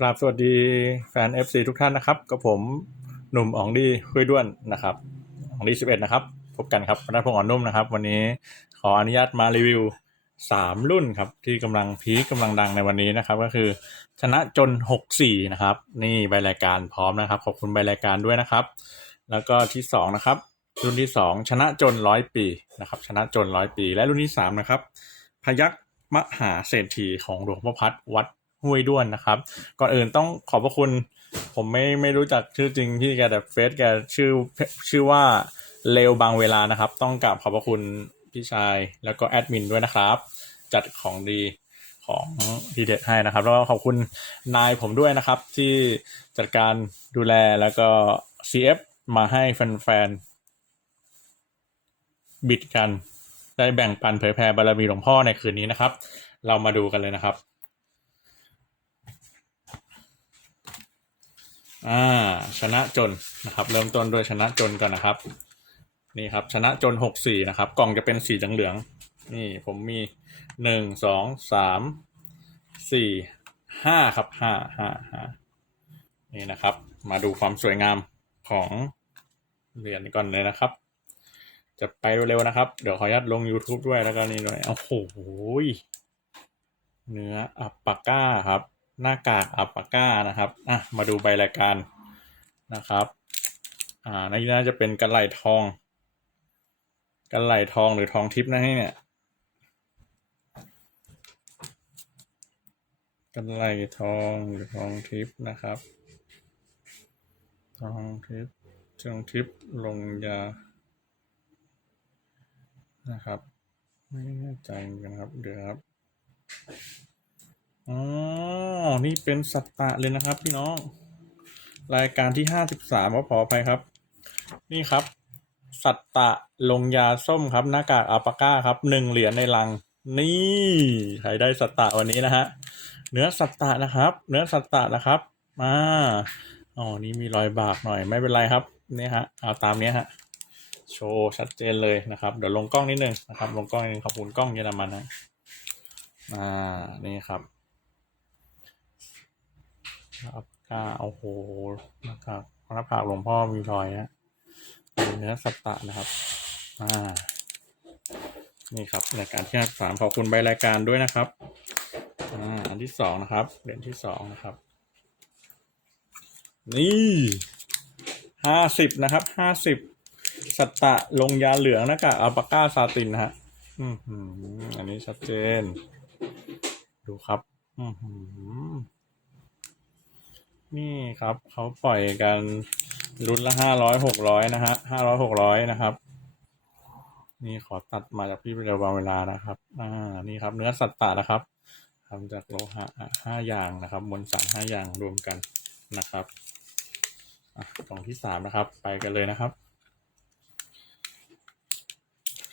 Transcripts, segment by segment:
กราบสวัสดีแฟน FC ทุกท่านนะครับกับผมหนุ่มอองดีคุยด้วนนะครับอองดี11 นะครับ พบกันครับพนักพงศ์อ่อนนุ่มนะครับ วันนี้ขออนุญาตมารีวิว 3 รุ่นครับ ที่กำลังพีคกำลังดังในวันนี้นะครับ ก็คือชนะจน 64 นะครับ นี่ใบรายการพร้อมนะครับ ขอบคุณใบรายการด้วยนะครับ แล้วก็ที่ 2 นะครับ รุ่นที่ 2 ชนะจนร้อยปีนะครับ ชนะจนร้อยปี และรุ่นที่3นะครับพยักมหาเศรษฐีของหลวงพ่อพัดวัด ห้วยด้วนนะครับ ก่อนอื่นต้องขอบพระคุณ ผมไม่ไม่รู้จักชื่อจริงพี่แกแต่เฟซแกชื่อชื่อว่าเลวบางเวลานะครับ ต้องกราบขอบพระคุณพี่ชายแล้วก็แอดมินด้วยนะครับ จัดของดีของดีเด็ดให้นะครับ แล้วก็ขอบคุณนายผมด้วยนะครับ ที่จัดการดูแลแล้วก็ CF มาให้แฟนๆบิดกัน ได้แบ่งปันเผยแผ่บารมีหลวงพ่อในคืนนี้นะครับ เรามาดูกันเลยนะครับ อ่าชนะจนนะครับ เริ่มต้นด้วยชนะจนกันนะครับ นี่ครับ ชนะจนหกสี่นะครับ กล่องจะเป็นสีเหลืองๆนี่ผมมีหนึ่งสองสามสี่ห้าครับห้าห้าห้านี่นะครับ มาดูความสวยงามของเหรียญก่อนเลยนะครับ จะไปเร็วๆนะครับ เดี๋ยวขออนุญาตลง YouTube ด้วยแล้วก็นี่หน่อยโอ้โหเนื้ออัปปาก้าครับ หน้ากากอัปปาก้านะครับอะมาดูใบรายการนะครับอ่านี่น่าจะเป็นกระไหลทองกระไหลทองหรือทองทิพย์นะเนี่ยกระไหลทองหรือทองทิพย์นะครับ ทองทิพย์ทองทิพย์ลงยานะครับ ไม่แน่ใจเหมือนกันครับ เดี๋ยวครับ อ๋อ นี่เป็นสัตตะเลยนะครับพี่น้อง รายการที่ห้าสิบสามขออภัยครับ นี่ครับ สัตตะลงยาส้มครับ หน้ากากอัปาก้าครับหนึ่งเหรียญในลัง นี่ใครได้สัตตะวันนี้นะฮะ เนื้อสัตตะนะครับ เนื้อสัตตะนะครับ มาอ๋อ นี่มีรอยบากหน่อยไม่เป็นไรครับนี่ฮะ เอาตามนี้ฮะ โชว์ชัดเจนเลยนะครับ เดี๋ยวลงกล้องนิดนึงนะครับ ลงกล้องนิดนึงขอบคุณกล้องเยอรมันนะ อ่า นี่ครับ ครับก้าโอ้โหนะครับหน้าผากหลวงพ่อมีรอยฮะเนื้อสัตตะนะครับอ่านี่ครับรายการที่สามขอบคุณใบรายการด้วยนะครับอ่าอันที่สองนะครับเหรียญที่สองนะครับ นี่ห้าสิบนะครับห้าสิบสัตตะลงยาเหลืองหน้ากากอัลปาก้าซาตินนะฮะอืมอันนี้ชัดเจน ดูครับ อืม นี่ครับเขาปล่อยกันรุ่นละห้าร้อยหกร้อยนะฮะห้าร้อยหกร้อยนะครับ นี่ขอตัดมาจากพี่เร็วบางเวลานะครับอ่านี่ครับ เนื้อสัตตะนะครับทำจากโลหะห้าอย่างนะครับ มวลสารห้าอย่างรวมกันนะครับกล่องที่สามนะครับ ไปกันเลยนะครับ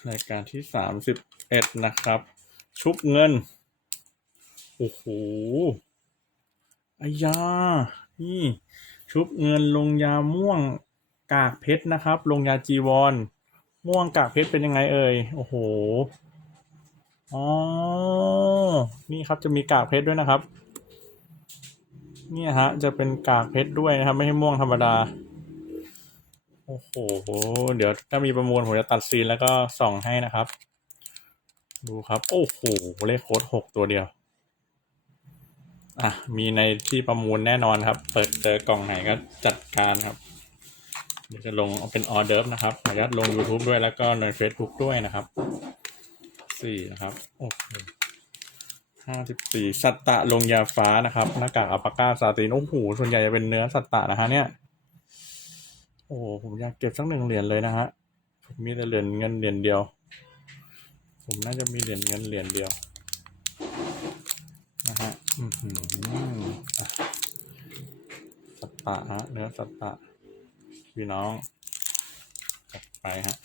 รายการที่สามสิบเอ็ดนะครับ ชุบเงิน โอ้โหอายา นี่ชุบเงินลงยาม่วงกากเพชรนะครับ ลงยาจีวร ม่วงกากเพชรเป็นยังไงเอ่ย โอ้โห อ๋อ นี่ครับจะมีกากเพชรด้วยนะครับ เนี่ยฮะ จะเป็นกากเพชรด้วยนะครับ ไม่ใช่ม่วงธรรมดา โอ้โห เดี๋ยวถ้ามีประมูลผมจะตัดซีนแล้วก็ส่องให้นะครับ ดูครับ โอ้โห เลขโค้ดหกตัวเดียว อะมีในที่ประมูลแน่นอนครับ เปิดเจอกล่องไหนก็จัดการครับ เดี๋ยวจะลงเอาเป็นออเดิร์ฟนะครับขออนุญาตลง YouTube ด้วยแล้วก็ใน Facebook ด้วยนะครับสี่นะครับโอ้โหห้าสิบสี่สัตตะลงยาฟ้านะครับหน้ากากอัลปาก้าซาตินโอ้โหส่วนใหญ่จะเป็นเนื้อสัตตะนะฮะเนี่ย โอ้โหผมอยากเก็บสักหนึ่งเหรียญเลยนะฮะผมมีแต่เหรียญเงินเหรียญเดียว ผมน่าจะมีเหรียญเงินเหรียญเดียวนะฮะอือหืออะ สัตตะฮะเนื้อสัตตะพี่น้องจัดไปฮะ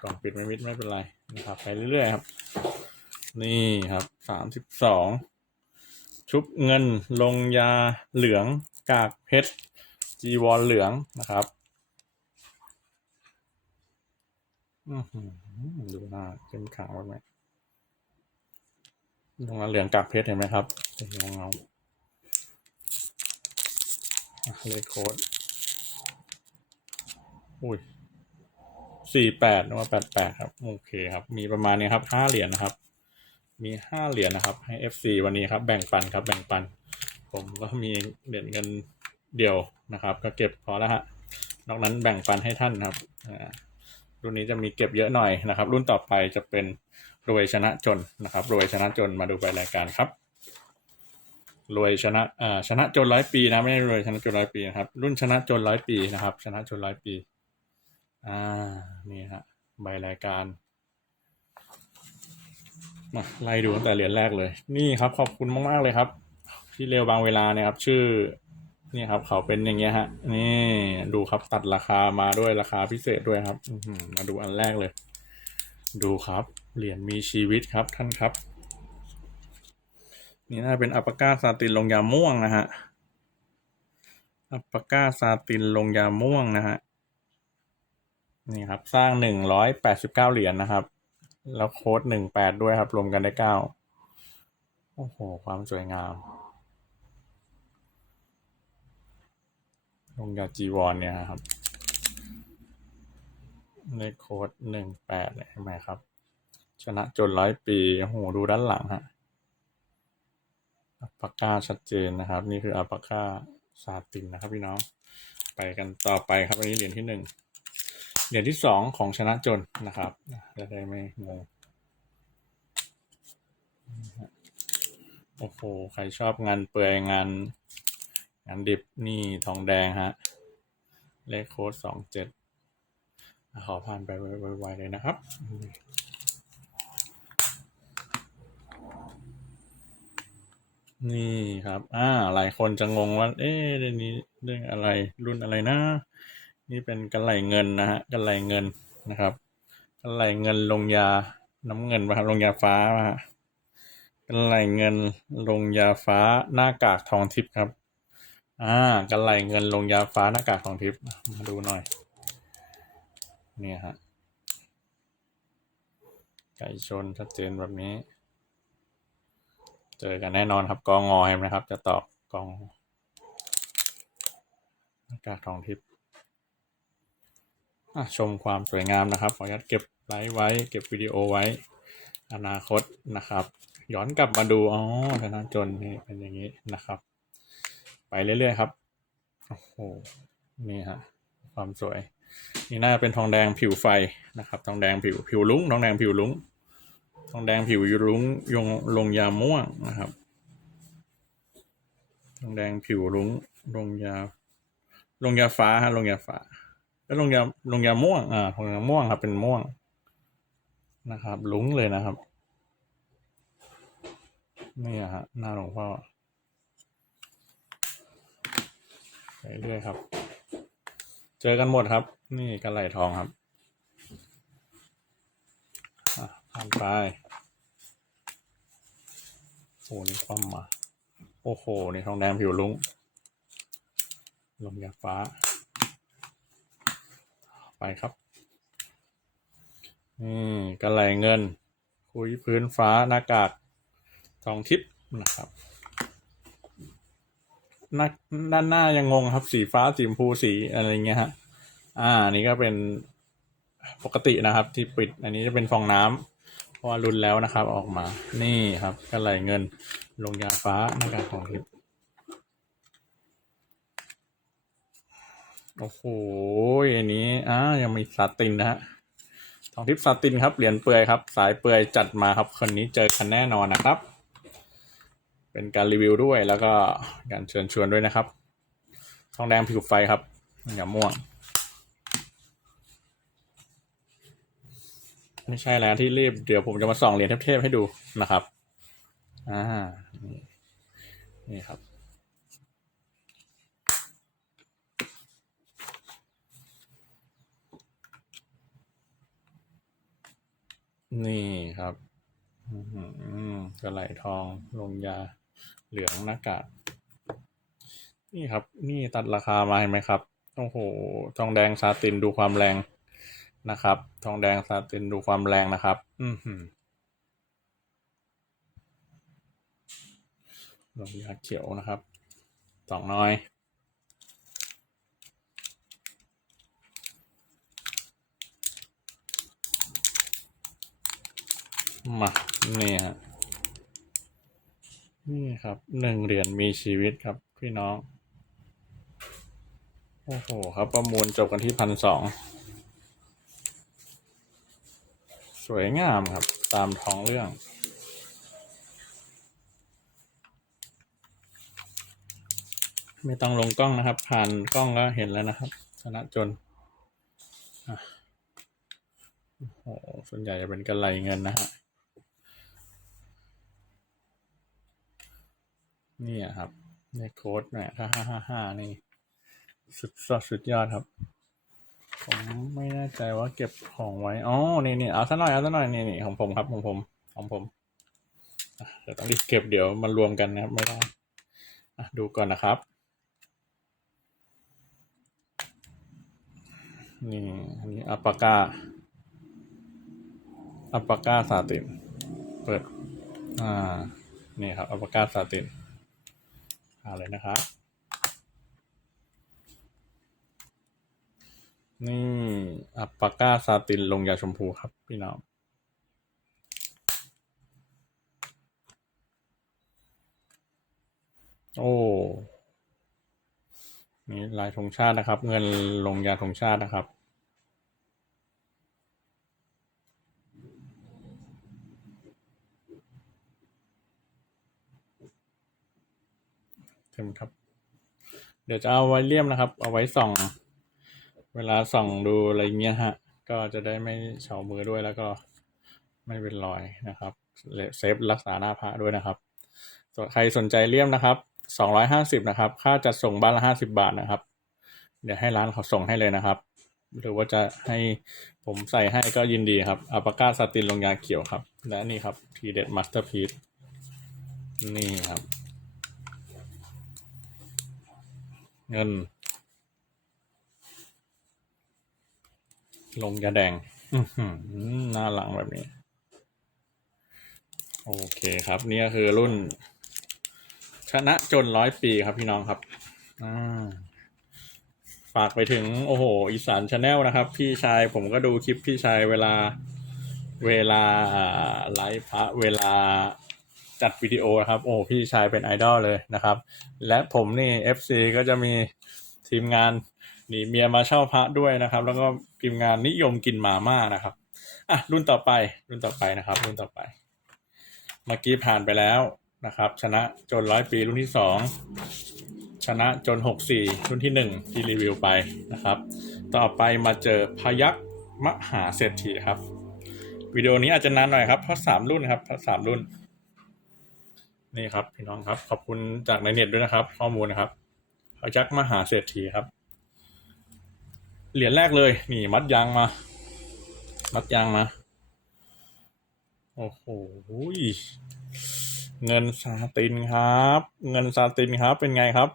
กล่องปิดไม่มิดไม่เป็นไรนะครับ ไปเรื่อยๆครับ นี่ครับสามสิบสองชุบเงินลงยาเหลืองกากเพชรจีวรเหลืองนะครับอือหือดูหน้าเต็มขาวไหม ลงมาเหลืองกากเพชรเห็นไหมครับเเงาเงาเลขโค้ดอุ้ยสี่แปดนึกว่าแปดแปดครับ โอเคครับ มีประมาณนี้ครับห้าเหรียญนะครับ มีห้าเหรียญนะครับ ให้ FC วันนี้ครับ แบ่งปันครับแบ่งปัน ผมก็มีเหรียญเงินเดียวนะครับ ก็เก็บพอแล้วฮะนอกนั้นแบ่งปันให้ท่านครับรุ่นนี้จะมีเก็บเยอะหน่อยนะครับ รุ่นต่อไปจะเป็น รวยชนะจนนะครับรวยชนะจนมาดูไปรายการครับรวยชนะอ่าชนะจนร้อยปีนะไม่ได้รวยชนะจนร้อยปีนะครับ รุ่นชนะจนร้อยปีนะครับ ชนะจนร้อยปีอ่านี่ฮะใบรายการมาไล่ดูตั้งแต่เหรียญแรกเลย นี่ครับขอบคุณมาก ๆ เลยครับ ที่เร็วบางเวลาเนี่ยครับ ชื่อนี่ครับ เขาเป็นอย่างเงี้ยฮะ นี่ดูครับตัดราคามาด้วยราคาพิเศษด้วยครับมาดูอันแรกเลย ดูครับ เหรียญมีชีวิตครับท่านครับ นี่น่าเป็นอัปปาก้าซาตินลงยาม่วงนะฮะอัปปาก้าซาตินลงยาม่วงนะฮะนี่ครับสร้างหนึ่งร้อยแปดสิบเก้าเหรียญนะครับ แล้วโค้ดหนึ่งแปดด้วยครับ รวมกันได้เก้าโอ้โห ความสวยงาม ลงยาจีวรเนี่ยครับเลขโค้ดหนึ่งแปดเห็นไหมครับ ชนะจนร้อยปีโอ้โหดูด้านหลังฮะอัปาก้าชัดเจนนะครับ นี่คืออัปาก้าซาตินนะครับพี่น้องไปกันต่อไปครับอันนี้เหรียญที่หนึ่งเหรียญที่สองของชนะจนนะครับจะได้ไม่งงโอ้โหใครชอบงานเปลือยงานงานดิบนี่ทองแดงฮะเลขโค้ดสองเจ็ดขอผ่านไปไวๆเลยนะครับ นี่ครับ อ่า หลายคนจะงงว่า เอ๊ะเรื่องนี้เรื่องอะไร รุ่นอะไรนะ นี่เป็นกระไหลเงินนะฮะกระไหลเงินนะครับกระไหลเงินลงยา น้ำเงินป่ะครับลงยาฟ้าป่ะฮะกระไหลเงินลงยาฟ้าหน้ากากทองทิพย์ครับ อ่ากระไหลเงินลงยาฟ้าหน้ากากทองทิพย์ มาดูหน่อย เนี่ยฮะ ไก่ชนชัดเจนแบบนี้ เจอกันแน่นอนครับกองงอเห็นไหมครับ จะตอบกองหน้ากากทองทิพย์ชมความสวยงามนะครับ ขออนุญาตเก็บไลฟ์ไว้ เก็บวิดีโอไว้ อนาคตนะครับ ย้อนกลับมาดูอ๋อธนาจนนี่เป็นอย่างนี้นะครับ ไปเรื่อยๆครับโอ้โหนี่ฮะความสวย นี่น่าจะเป็นทองแดงผิวไฟนะครับ ทองแดงผิวผิวลุ้งทองแดงผิวลุ้ง ทองแดงผิวยูรุ้งยงลงยาม่วงนะครับ ทองแดงผิวรุ้งลงยา ลงยาฟ้าฮะลงยาฟ้า แล้วลงยาลงยาม่วงอ่าลงยาม่วงครับ เป็นม่วงนะครับ ลุ้งเลยนะครับนี่ฮะหน้าหลวงพ่อไปเรื่อยครับ เจอกันหมดครับ นี่กระไหลทองครับ อ่านไปโอ้นี่คว่ำมา โอ้โห นี่ทองแดงผิวลุงลงยาฟ้า ไปครับนี่กระไหลเงิน คุยพื้นฟ้าหน้ากากทองทิพย์นะครับน้าด้านหน้ายังงงครับสีฟ้าสีชมพูสีอะไรเงี้ยฮะ อ่า นี่ก็เป็นปกตินะครับ ที่ปิด อันนี้จะเป็นฟองน้ำเพราะว่ารุนแล้วนะครับ ออกมา นี่ครับกระไหลเงินลงยาฟ้าหน้ากากทองทิพย์โอ้โหอันนี้อ่ายังมีซาตินนะฮะทองทิพย์ซาตินครับเหรียญเปลือยครับ สายเปลือยจัดมาครับคนนี้เจอกันแน่นอนนะครับ เป็นการรีวิวด้วยแล้วก็การเชิญชวนด้วยนะครับ ทองแดงผิวไฟครับอย่าม่วง ไม่ใช่แล้วที่รีบเดี๋ยวผมจะมาส่องเหรียญเทพๆให้ดูนะครับ อ่า นี่ครับ นี่ครับอือหือกระไหลทองลงยาเหลืองหน้ากากนี่ครับ นี่ตัดราคามาเห็นไหมครับ โอ้โห ทองแดงซาตินดูความแรง นะครับ ทองแดงซาตินดูความแรงนะครับ อืลงยาเขียวนะครับสองน้อยมานี่ฮะนี่ครับหนึ่งเหรียญมีชีวิตครับพี่น้อง โอ้โหครับ ประมูลจบกันที่พันสอง ส วยงามครับ ตามท้องเรื่อง ไม่ต้องลงกล้องนะครับ ผ่านกล้องก็เห็นแล้วนะครับชนะจนโอ้โหส่วนใหญ่จะเป็นกระไรเงินนะฮะนี่ครับในโค้ดเนี่ยถ้าห้าห้าห้านี่ สุดยอดสุดยอดครับ ผมไม่แน่ใจว่าเก็บของไว้ อ๋อ นี่นี่เอาซะหน่อย เอาซะหน่อย นี่นี่ของผมครับ ของผม ของผมเดี๋ยวต้องรีบเก็บเดี๋ยวมันรวมกันนะครับ ไม่ได้อะดูก่อนนะครับ นี่ อันนี้อัปปากาอัปปากาซาติน เปิด อ่า นี่ครับอัปปากาซาตินเอาเลยนะครับ นี่อัปปากาซาตินลงยาชมพูครับพี่น้องโอ้นี่ลายธงชาตินะครับ เงินลงยาธงชาตินะครับ เต็มครับ เดี๋ยวจะเอาไว้เลี่ยมนะครับ เอาไว้ส่อง เวลาส่องดูอะไรเงี้ยฮะ ก็จะได้ไม่เฉามือด้วยแล้วก็ไม่เป็นรอยนะครับเซฟรักษาหน้าพระด้วยนะครับส่วนใครสนใจเลี่ยมนะครับสองร้อยห้าสิบนะครับ ค่าจัดส่งบ้านละห้าสิบาทนะครับ เดี๋ยวให้ร้านเขาส่งให้เลยนะครับ หรือว่าจะให้ผมใส่ให้ก็ยินดีครับอัปปากาสตินลงยาเขียวครับ และนี่ครับทีเด็ดมาสเตอร์พีซนี่ครับ เงิน ลงยาแดง อืหน้าหลังแบบนี้ โอเคครับ นี่ก็คือรุ่น ชนะจนร้อยปีครับพี่น้องครับอ่าฝากไปถึง โอ้โห อีสานชาแนลนะครับ พี่ชายผมก็ดูคลิปพี่ชายเวลาเวลาไลฟ์พระเวลาจัดวิดีโอนะครับ โอ้พี่ชายเป็นไอดอลเลยนะครับ และผมนี่ FC ก็จะมีทีมงาน นี่เมียมาเช่าพระด้วยนะครับ แล้วก็ทีมงานนิยมกินหมาม่านะครับอะรุ่นต่อไปรุ่นต่อไปนะครับ รุ่นต่อไป เมื่อกี้ผ่านไปแล้วนะครับ ชนะจนร้อยปีรุ่นที่สองชนะจนหกสี่รุ่นที่หนึ่งที่รีวิวไปนะครับ ต่อไปมาเจอพยักมหาเศรษฐีครับวิดีโอนี้อาจจะนานหน่อยครับเพราะสามรุ่นครับเพราะสามรุ่น นี่ครับพี่น้องครับ ขอบคุณจากในเน็ตด้วยนะครับ ข้อมูลนะครับพยักมหาเศรษฐีครับ เหรียญแรกเลย นี่ มัดยางมา มัดยางมา โอ้โหเงินซาตินครับ เงินซาตินครับ เป็นไงครับ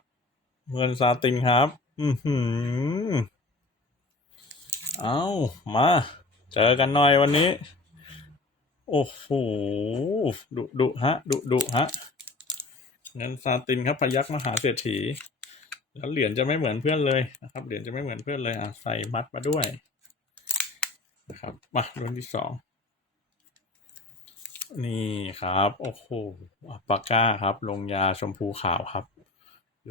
เงินซาตินครับ อือหือเอามา เจอกันหน่อยวันนี้ โอ้โห ดุดุฮะ ดุดุฮะ เงินซาตินครับพยักมหาเศรษฐี แล้วเหรียญจะไม่เหมือนเพื่อนเลยนะครับ เหรียญจะไม่เหมือนเพื่อนเลยอะใส่มัดมาด้วยนะครับมารุ่นที่สองนี่ครับ โอ้โหอัปปาก้าครับ ลงยาชมพูขาวครับ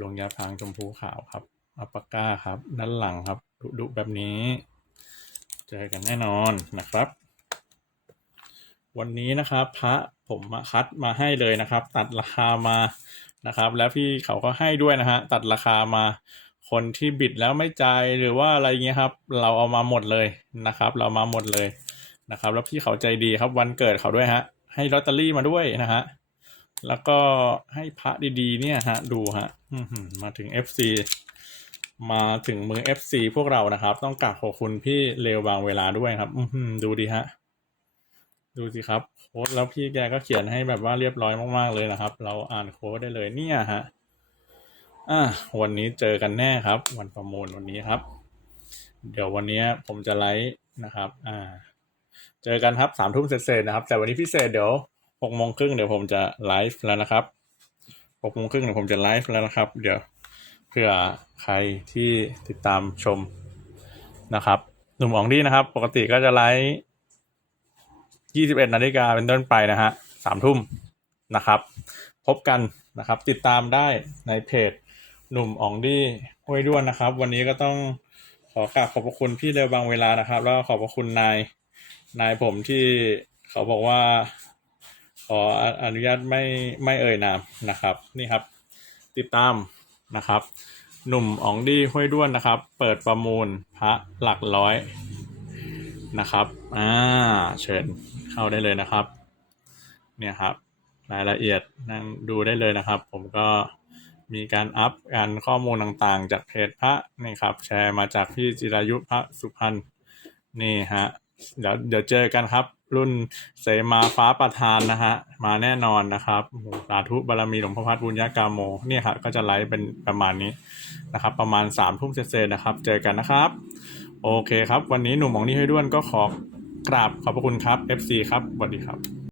ลงยาพางชมพูขาวครับอัปปาก้าครับด้านหลังครับดุดุแบบนี้ เจอกันแน่นอนนะครับ วันนี้นะครับ พระผมมาคัดมาให้เลยนะครับ ตัดราคามา นะครับ แล้วพี่เขาก็ให้ด้วยนะฮะตัดราคามาคนที่บิดแล้วไม่ใจหรือว่าอะไรเงี้ยครับ เราเอามาหมดเลยนะครับ เรามาหมดเลยนะครับ แล้วพี่เขาใจดีครับวันเกิดเขาด้วยฮะ ให้ลอตเตอรี่มาด้วยนะฮะแล้วก็ให้พระดีๆ เนี่ยฮะ ดูฮะมาถึง FC มาถึงมือ FC พวกเรานะครับ ต้องกราบขอบคุณพี่เลวบางเวลาด้วยครับอือหือดูดีฮะ ดูสิครับโค้ดแล้วพี่แกก็เขียนให้แบบว่าเรียบร้อยมากๆเลยนะครับ เราอ่านโค้ดได้เลยเนี่ยฮะอะวันนี้เจอกันแน่ครับ วันประมูลวันนี้ครับ เดี๋ยววันนี้ผมจะไลฟ์นะครับ อ่า เจอกันครับสามทุ่มเสร็จๆนะครับ แต่วันนี้พิเศษเดี๋ยวหกโมงครึ่งเดี๋ยวผมจะไลฟ์แล้วนะครับหกโมงครึ่งเดี๋ยวผมจะไลฟ์แล้วนะครับ เดี๋ยวเผื่อใครที่ติดตามชมนะครับหนุ่มอ๋องดีนะครับ ปกติก็จะไลฟ์ ยี่สิบเอ็ดนาฬิกาเป็นต้นไปนะฮะสามทุ่มนะครับ พบกันนะครับ ติดตามได้ในเพจหนุ่มอ๋องดีห้วยด้วนนะครับ วันนี้ก็ต้องขอกราบขอบพระคุณพี่เร็วบางเวลานะครับ แล้วขอบพระคุณนายนายผมที่เขาบอกว่า ขออนุญาตไม่ไม่เอ่ยนามนะครับ นี่ครับ ติดตามนะครับ หนุ่มอ๋องดีห้วยด้วนนะครับ เปิดประมูลพระหลักร้อย นะครับอ่าเชิญเข้าได้เลยนะครับ เนี่ยครับ รายละเอียดนั่งดูได้เลยนะครับ ผมก็มีการอัพการข้อมูลต่างๆ จากเพจพระนี่ครับ แชร์มาจากพี่จิรายุพระสุพรรณนี่ฮะเดี๋ยวเดี๋ยวเจอกันครับ รุ่นเสมาฟ้าประธานนะฮะมาแน่นอนนะครับสาธุบารมีหลวงพ่อพัดบุญญากาโมเนี่ยครับก็จะไลฟ์เป็นประมาณนี้นะครับ ประมาณสามทุ่มเศษนะครับ เจอกันนะครับ โอเคครับ วันนี้หนุ่มหมองนี่ให้ด้วนก็ขอกราบขอบพระคุณครับ FC ครับสวัสดีครับ